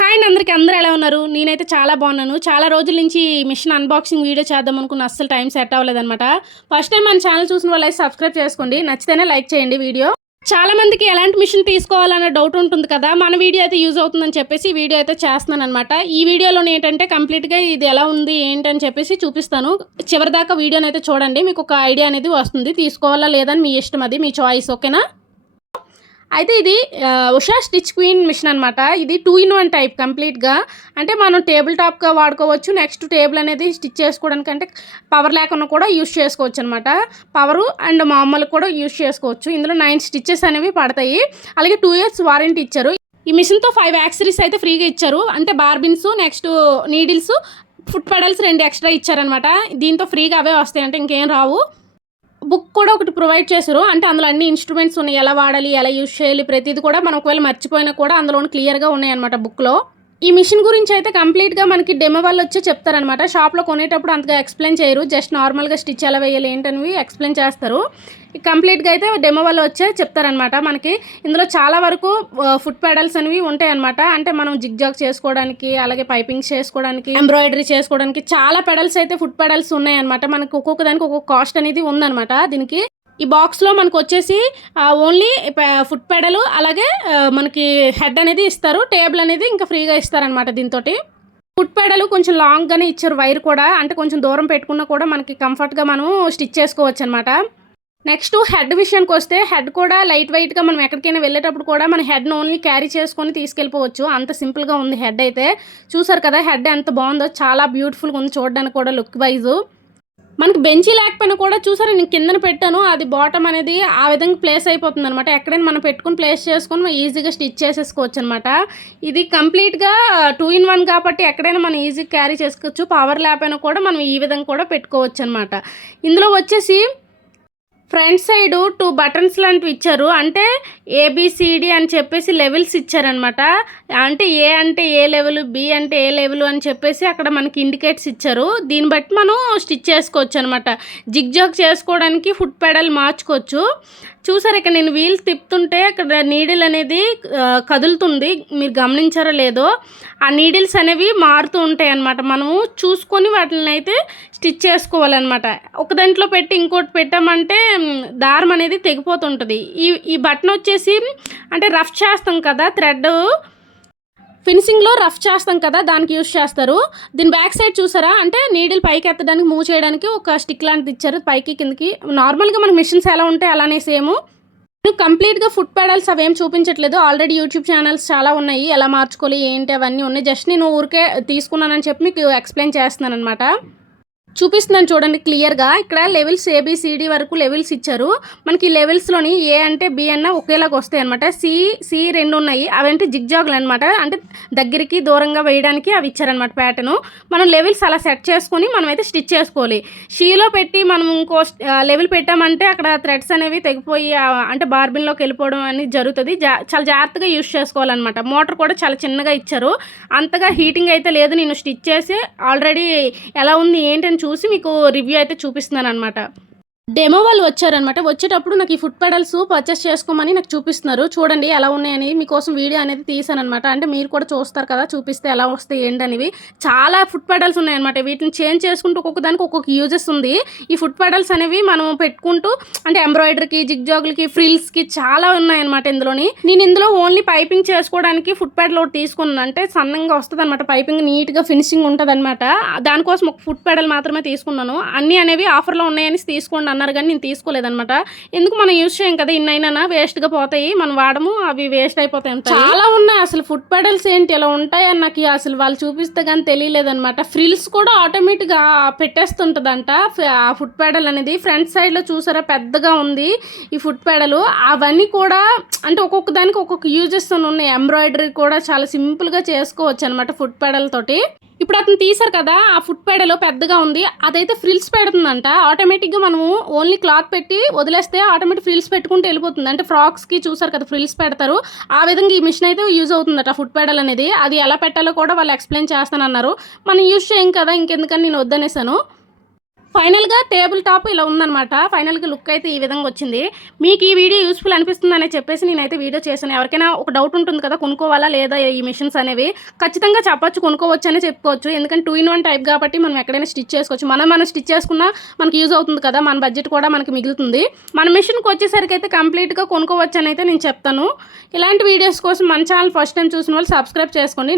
Hi అండి అందరికీ అందరూ ఎలా ఉన్నారు? నేనైతే చాలా బాగున్నాను. చాలా రోజుల నుంచి మిషన్ అన్బాక్సింగ్ వీడియో చేద్దాం అనుకున్న అస్సలు టైం సెట్ అవ్వలేదన్నమాట. ఫస్ట్ టైం మన ఛానల్ చూసిన వాళ్ళు సబ్స్క్రైబ్ చేసుకోండి. నచ్చితేనే లైక్ చేయండి వీడియో చాలా మందికి ఎలాంటి మిషన్ తీసుకోవాలన్న డౌట్ ఉంటుంది కదా? మన వీడియో అయితే యూజ్ అవుతుందని చెప్పేసి వీడియో అయితే చేస్తున్నాను అనమాట ఈ వీడియోలో ఏంటంటే కంప్లీట్గా ఇది ఎలా ఉంది ఏంటని చెప్పేసి చూపిస్తాను. చివరిదాకా వీడియోని అయితే చూడండి. మీకు ఒక ఐడియా అనేది వస్తుంది. తీసుకోవాలా లేదని మీ ఇష్టం అది మీ చాయిస్ ఓకేనా అయితే ఇది ఉషా స్టిచ్ క్వీన్ మిషన్ అనమాట ఇది టూ ఇన్ వన్ టైప్ కంప్లీట్గా. అంటే మనం టేబుల్ టాప్గా వాడుకోవచ్చు నెక్స్ట్ టేబుల్ అనేది స్టిచ్ చేసుకోవడానికి అంటే పవర్ లేకుండా కూడా యూస్ చేసుకోవచ్చు అనమాట పవరు అండ్ మామూలు కూడా యూస్ చేసుకోవచ్చు. ఇందులో నైన్ స్టిచ్చెస్ అనేవి పడతాయి. అలాగే టూ ఇయర్స్ వారంటీ ఇచ్చారు. ఈ మిషన్తో ఫైవ్ యాక్సరీస్ అయితే ఫ్రీగా ఇచ్చారు. అంటే bobbins next needles foot pedals రెండు ఎక్స్ట్రా ఇచ్చారనమాట దీంతో ఫ్రీగా అవే వస్తాయి అంటే ఇంకేం రావు. బుక్ కూడా ఒకటి ప్రొవైడ్ చేశారు. అంటే అందులో అన్ని ఇన్స్ట్రుమెంట్స్ ఉన్నాయి. ఎలా వాడాలి ఎలా యూజ్ చేయాలి ప్రతిదీ కూడా మనం ఒకవేళ మర్చిపోయినా కూడా అందులో క్లియర్గా ఉన్నాయి అనమాట బుక్లో. ఈ మిషన్ గురించి అయితే కంప్లీట్గా మనకి డెమో వాళ్ళు వచ్చి చెప్తారనమాట షాప్లో కొనేటప్పుడు అంతగా ఎక్స్ప్లెయిన్ చేయరు. జస్ట్ నార్మల్గా స్టిచ్ ఎలా వేయాలి ఏంటనేవి ఎక్స్ప్లెయిన్ చేస్తారు. కంప్లీట్గా అయితే డెమో వాళ్ళు వచ్చే చెప్తారనమాట మనకి ఇందులో చాలా వరకు ఫుట్ పెడల్స్ అనేవి ఉంటాయి అనమాట అంటే మనం జిగ్జాగ్ చేసుకోవడానికి అలాగే పైపింగ్ చేసుకోవడానికి ఎంబ్రాయిడరీ చేసుకోవడానికి చాలా పెడల్స్ అయితే ఫుట్ పెడల్స్ ఉన్నాయి అనమాట మనకి ఒక్కొక్క దానికి ఒక్కొక్క కాస్ట్ అనేది ఉందన్నమాట. దీనికి ఈ బాక్స్లో మనకు వచ్చేసి ఓన్లీ ఫుట్ పెడలు అలాగే మనకి హెడ్ అనేది ఇస్తారు టేబుల్ అనేది ఇంకా ఫ్రీగా ఇస్తారనమాట దీంతో ఫుట్ పెడలు కొంచెం లాంగ్గానే ఇచ్చారు వైర్ కూడా అంటే కొంచెం దూరం పెట్టుకున్నా కూడా మనకి కంఫర్ట్గా మనం స్టిచ్ చేసుకోవచ్చు అనమాట నెక్స్ట్ హెడ్ విషయానికి వస్తే హెడ్ కూడా లైట్ వెయిట్గా మనం ఎక్కడికైనా వెళ్ళేటప్పుడు కూడా మన హెడ్ను ఓన్లీ క్యారీ చేసుకొని తీసుకెళ్ళిపోవచ్చు. అంత సింపుల్గా ఉంది హెడ్ అయితే. చూసారు కదా హెడ్ ఎంత బాగుందో చాలా బ్యూటిఫుల్గా ఉంది చూడడానికి కూడా లుక్ వైజు. మనకి బెంచీ లేకపోయినా కూడా చూసారా నేను కిందన పెట్టాను. అది బాటమ్ అనేది ఆ విధంగా ప్లేస్ అయిపోతుంది అనమాట ఎక్కడైనా మనం పెట్టుకుని ప్లేస్ చేసుకొని మనం ఈజీగా స్టిచ్ చేసేసుకోవచ్చు అనమాట ఇది కంప్లీట్గా టూ ఇన్ వన్ కాబట్టి ఎక్కడైనా మనం ఈజీగా క్యారీ చేసుకోవచ్చు. పవర్ లేకపోయినా కూడా మనం ఈ విధంగా కూడా పెట్టుకోవచ్చు అనమాట ఇందులో వచ్చేసి ఫ్రంట్ సైడ్ టూ బటన్స్ లాంటివి ఇచ్చారు. అంటే ఏబిసిడి అని చెప్పేసి లెవెల్స్ ఇచ్చారనమాట అంటే ఏ అంటే ఏ లెవెల్ బి అంటే ఏ లెవెల్ అని చెప్పేసి అక్కడ మనకి ఇండికేట్స్ ఇచ్చారు. దీన్ని బట్టి మనం స్టిచ్ చేసుకోవచ్చు అనమాట జిగ్జాగ్ చేసుకోవడానికి ఫుట్ పెడల్ మార్చుకోవచ్చు. చూసారు ఇక్కడ నేను వీల్స్ తిప్పుతుంటే ఇక్కడ నీడిల్ అనేది కదులుతుంది. మీరు గమనించారో లేదో ఆ నీడిల్స్ అనేవి మారుతూ ఉంటాయి అన్నమాట. మనము చూసుకొని వాటిని అయితే స్టిచ్ చేసుకోవాలన్నమాట. ఒక దాంట్లో పెట్టి ఇంకోటి పెట్టామంటే దారం అనేది తెగిపోతుంటుంది. ఈ ఈ బటన్ వచ్చేసి అంటే రఫ్ చేస్తాం కదా థ్రెడ్ ఫినిషింగ్లో రఫ్ చేస్తాం కదా దానికి యూస్ చేస్తారు. దీని బ్యాక్ సైడ్ చూసారా? అంటే నీడిల్ పైకి ఎత్తడానికి మూవ్ చేయడానికి ఒక స్టిక్ లాంటిది ఇచ్చారు. పైకి కిందకి. నార్మల్గా మన మిషన్స్ ఎలా ఉంటాయి అలానే సేమ్. నేను కంప్లీట్గా ఫుట్ పెడల్స్ అవేం చూపించట్లేదు. ఆల్రెడీ యూట్యూబ్ ఛానల్స్ చాలా ఉన్నాయి. ఎలా మార్చుకోవాలి ఏంటి అవన్నీ ఉన్నాయి. జస్ట్ నేను ఊరికే తీసుకున్నానని చెప్పి మీకు ఎక్స్ప్లెయిన్ చేస్తున్నాను అనమాట చూపిస్తున్నాను చూడండి క్లియర్గా. ఇక్కడ లెవెల్స్ ఏబిసిడి వరకు లెవెల్స్ ఇచ్చారు. మనకి ఈ లెవెల్స్లోని ఏ అంటే బి అన్న ఒకేలాగా వస్తాయి అనమాట సి సి రెండు ఉన్నాయి. అవంటే జిగ్జాగులు అనమాట అంటే దగ్గరికి దూరంగా వేయడానికి అవి ఇచ్చారనమాట ప్యాటర్న్ మనం లెవెల్స్ అలా సెట్ చేసుకొని మనం అయితే స్టిచ్ చేసుకోవాలి షీలో పెట్టి మనం ఇంకో లెవెల్ పెట్టామంటే అక్కడ థ్రెడ్స్ అనేవి తెగిపోయి అంటే బార్బిన్లోకి వెళ్ళిపోవడం అనేది జరుగుతుంది. జా చాలా జాగ్రత్తగా యూస్ చేసుకోవాలన్నమాట. మోటార్ కూడా చాలా చిన్నగా ఇచ్చారు. అంతగా హీటింగ్ అయితే లేదు. నేను స్టిచ్ చేసి ఆల్రెడీ ఎలా ఉంది ఏంటని చూసి మీకు రివ్యూ అయితే చూపిస్తున్నాను అనమాట డెమో వాళ్ళు వచ్చారనమాట వచ్చేటప్పుడు నాకు ఈ ఫుట్ పెడల్స్ పర్చేస్ చేసుకోమని నాకు చూపిస్తున్నారు. చూడండి ఎలా ఉన్నాయని మీకోసం వీడియో అనేది తీసానమాట అంటే మీరు కూడా చూస్తారు కదా చూపిస్తే ఎలా వస్తాయి ఏంటనేవి. చాలా ఫుట్ పెడల్స్ ఉన్నాయన్నమాట. వీటిని చేంజ్ చేసుకుంటూ ఒక్కొక్క దానికి ఒక్కొక్క యూజెస్ ఉంది. ఈ ఫుట్ పెడల్స్ అనేవి మనం పెట్టుకుంటూ అంటే ఎంబ్రాయిడరీకి జిగ్జాగులకి ఫ్రిల్స్కి చాలా ఉన్నాయన్నమాట ఇందులోని. నేను ఇందులో ఓన్లీ పైపింగ్ చేసుకోవడానికి ఫుట్ పెడల్ ఒకటి తీసుకున్నాను. అంటే సన్నంగా వస్తుంది అనమాట పైపింగ్ నీట్గా ఫినిషింగ్ ఉంటుంది అనమాట దానికోసం ఒక ఫుట్ పెడల్ మాత్రమే తీసుకున్నాను. అన్నీ అనేవి ఆఫర్లో ఉన్నాయని తీసుకోండి అన్నారు కానీ నేను తీసుకోలేదనమాట ఎందుకు మనం యూజ్ చేయం కదా ఇన్నైనా వేస్ట్గా పోతాయి మనం వాడము అవి వేస్ట్ అయిపోతాయి చాలా ఉన్నాయి. అసలు ఫుట్ పెడల్స్ ఏంటి ఇలా ఉంటాయని అని నాకు అసలు వాళ్ళు చూపిస్తే కానీ తెలియలేదనమాట ఫ్రిల్స్ కూడా ఆటోమేటిక్గా పెట్టేస్తుంటుందంట. ఆ ఫుట్ పెడల్ అనేది ఫ్రంట్ సైడ్లో చూసారా పెద్దగా ఉంది ఈ ఫుట్ పెడలు అవన్నీ కూడా అంటే ఒక్కొక్క దానికి ఒక్కొక్క యూజెస్ ఉన్నాయి. ఎంబ్రాయిడరీ కూడా చాలా సింపుల్గా చేసుకోవచ్చు అనమాట ఫుట్ పెడల్ తోటి. ఇప్పుడు అతను తీసారు కదా ఆ ఫుట్ పేడలో పెద్దగా ఉంది అదైతే ఫ్రిల్స్ పెడుతుందంట. ఆటోమేటిక్గా మనము ఓన్లీ క్లాత్ పెట్టి వదిలేస్తే ఆటోమేటిక్ ఫ్రిల్స్ పెట్టుకుంటూ వెళ్ళిపోతుంది. అంటే ఫ్రాక్స్కి చూసారు కదా ఫ్రిల్స్ పెడతారు. ఆ విధంగా ఈ మిషన్ అయితే యూజ్ అవుతుందట ఫుట్ పేడల్ అనేది. అది ఎలా పెట్టాలో కూడా వాళ్ళు ఎక్స్ప్లెయిన్ చేస్తానన్నారు. మనం యూజ్ చేయం కదా ఇంకెందుకని నేను వద్దనేసాను. ఫైనల్గా టేబుల్ టాప్ ఇలా ఉందన్నమాట. ఫైనల్గా లుక్ అయితే ఈ విధంగా వచ్చింది. మీకు ఈ వీడియో యూస్ఫుల్ అనిపిస్తుందనే చెప్పేసి నేనైతే వీడియో చేశాను. ఎవరికైనా ఒక డౌట్ ఉంటుంది కదా కొనుక్కోవాలా లేదా ఈ మిషన్స్ అనేవి? ఖచ్చితంగా చెప్పచ్చు కొనుక్కోవచ్చు అని చెప్పుకోవచ్చు. ఎందుకంటే టూ ఇన్ వన్ టైప్ కాబట్టి మనం ఎక్కడైనా స్టిచ్ చేసుకోవచ్చు. మనం మనం స్టిచ్ చేసుకున్నా మనకి యూజ్ అవుతుంది కదా మన బడ్జెట్ కూడా మనకి మిగులుతుంది. మన మిషన్కి వచ్చేసరికి అయితే కంప్లీట్గా కొనుక్కోవచ్చు అని అయితే నేను చెప్తాను. ఇలాంటి వీడియోస్ కోసం మన ఛానల్ ఫస్ట్ టైం చూసిన వాళ్ళు సబ్స్క్రైబ్ చేసుకోండి.